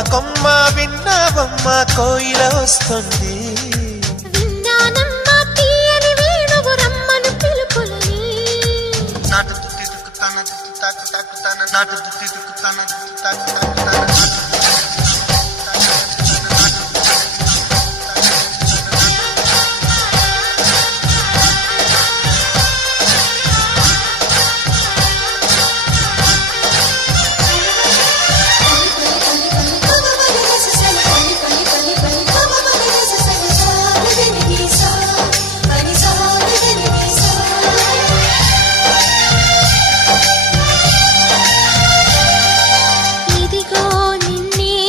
కొమ్మ విన్నావమ్మ కోయిల వస్తుంది. విన్నానమ్మా తీయని వేణువు రమ్మను పిలుపులని. నాటు తాకు తాకు తాకు నాటు